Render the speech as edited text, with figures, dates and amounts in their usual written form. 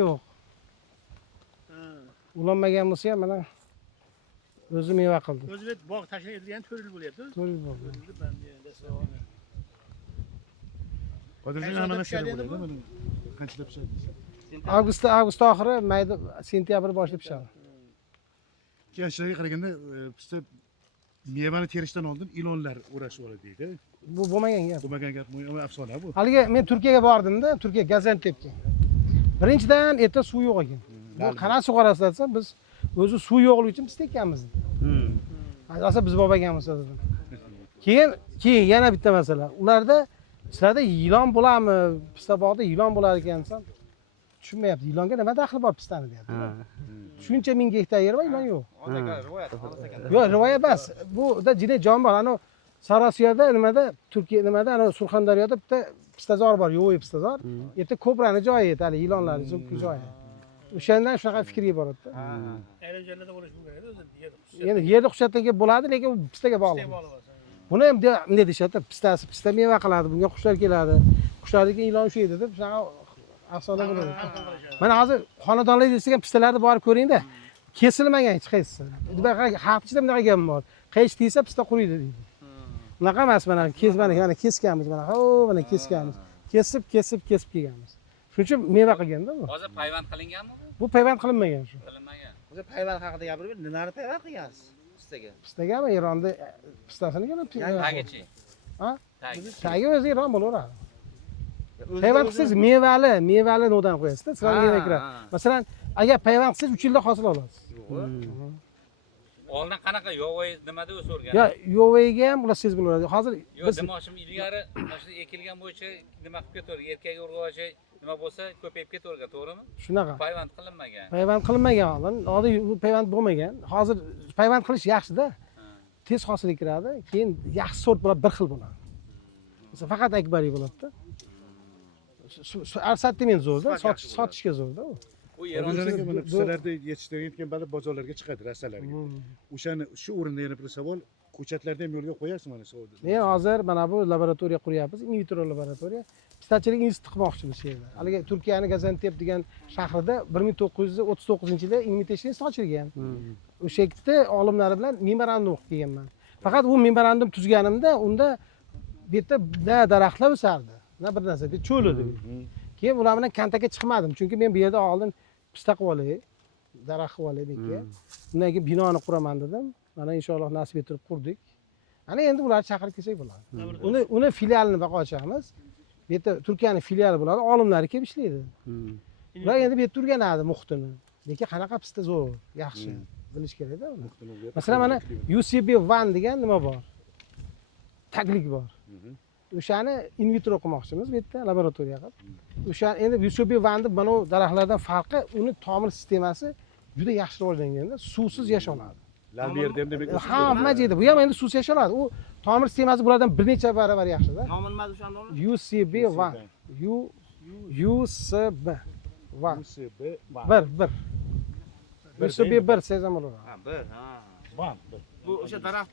yo'q. Ulanmagan bo'lsa ham mana o'zi meva qildi. O'zbek bog' tashkil etilgan 4 yil bo'lyapti. 4 yil bo'ldi. Hozircha mana shu bo'ladi. Qanchada pishadi? Avgust oxiri, mayda sentyabr boshida pishadi. Yoshlarga qaraganda pista mevani terishdan oldin ilonlar o'rashib oladi deydi. Bu bo'lmagan gap. Bo'lmagan gap, afsona bu. Haligi men Turkiyaga bordimda, Turkiya Gaziantepga. Birinchidan erta suv yo'q ekan. Bu qanaqa sug'orasiz desa, biz o'zi suv yo'qligi uchun pista ekkanmiz. Aslida biz bo'lmaganmiz dedim. Keyin yana bitta masala. Ularda sizlarda yilon bo'ladimi? Pista bog'da yilon bo'lar ekan desam, tushunmayapti. Yilonga nima daxli bor pistani deyapti. Shuncha ming gektar yer va ilon yo'q. Yo'q, rivoyat emas. Bu da jine jon bor. Ana Sarosiyada nimada, Turkiya nimada, ana Surxondaryoda bitta pistazor bor, yo'q pistazor. Yerda ko'prani joyi edi, hali ilonlarning joyi. O'shandan shunaqa fikrga boradi. Ayrim joylarda bo'lishi mumkin edi o'zi. Endi yerda xushchaqaga bo'ladi, lekin u pistaga bog'liq. Buni ham bunday deyishadi, pista meva qiladi, bunga qushlar keladi. Qushlarga ilon ushlaydi deb shunaqa afsona bo'ladi. Mana hozir xonadonlar desak, pistalarni borib ko'ring-da. Kesilmagan hech qaysi. Xalq ichida bunaqa gap bor. Qaysi tegsa pista quriydi deydi. Unaqa emas, mana kesganmiz, mana kesganmiz. Kesib kelganmiz. Shuning uchun meva qilganda bu. Hozir payvand qilinganmi? Bu payvand qilinmagan shu. Qilinmagan. O'zi payvand haqida gapirib, nimani payvand qilgansiz? Pistaga. Pistagami Eronda pistasini Tagichi. Ha? Tagi. Tagi o'zi Eron bo'laveradi. Payvand qilsangiz mevali no'dan qo'yasiz-da, sizlarga yemak kiradi. Masalan, agar payvand qilsangiz 3 yilda hosil olasiz. Oldin qanaqa yovoy nimada o'sirgan? Yo, yovoyiga ham ular sezib bo'ladi. Hozir biz demoqchim ilgari mana shu ekilgan bo'yicha nima qilib ketavergan, erkak urg'ochi nima bo'lsa ko'payib ketavergan, to'g'rimi? Shunaqa. Payvand qilinmagan. Payvand qilinmagan oldin payvand bo'lmagan. Hozir payvand qilish yaxshi-da. Tez hosilga kiradi, keyin yaxshi sort bo'ladi, bir xil bo'ladi. Masalan, faqat akbariy bo'ladi-da. Assortiment zo'rda, sotishga zo'rda u. Bu Eronda mana pistalarda yetishtirayotgan bali bozorlarga chiqadi, rastalarga. O'shani shu o'rinda yana bir savol, ko'chatlarni ham yo'lga qo'yasiz mana savol. Men hozir mana bu laboratoriya quryapmiz, in vitro laboratoriya. Pistachilik instituti qilmoqchimiz shu yerda. Haligi Turkiyaning Gaziantep degan shahrida 1939-yilda ilmiy tekshirish instituti ochilgan. O'sha yerda olimlar bilan memorandum qilib kelganman. Faqat u memorandum tuzganimda unda bu yerda daraxtlar o'sardi. Bir narsa, cho'l edi. Keyin ular bilan kontaktga chiqmadim, chunki men bu yerda oldin pista qilib olay, daraxt qilib olay dedik. Undan keyin binoni quraman dedim. Mana inshaalloh nasib etib qurdik. Ana endi ularni chaqirib kelsak bo'ladi. Uni filialini baqa ochamiz. Bu yerda Turkiyaning filiali bo'ladi, olimlar kelib ishlaydi. Ular endi bu yerda o'rganadi muhitini. Lekin qanaqa pista zo'r, yaxshi bilish kerak-da uni. Masalan, mana UCB1 degan nima bor? Taglik bor. O'shani in vitro qilmoqchimiz bu yerda laboratoriya qilib. O'sha endi UCB1 deb mana bu daraxtlardan farqi, uni tomir sistemasi juda yaxshi rivojlanganda, suvsiz yashay oladi. Lar bu yerda ham demak hamma joyda. Bu ham endi suvsiz yashay oladi. U tomir sistemasi bulardan bir necha barobar yaxshi-da. Nomi nima o'shani? UCB1. UCB1. UCB1 sezam bo'ladi. Ha, bir. Bu o'sha daraxt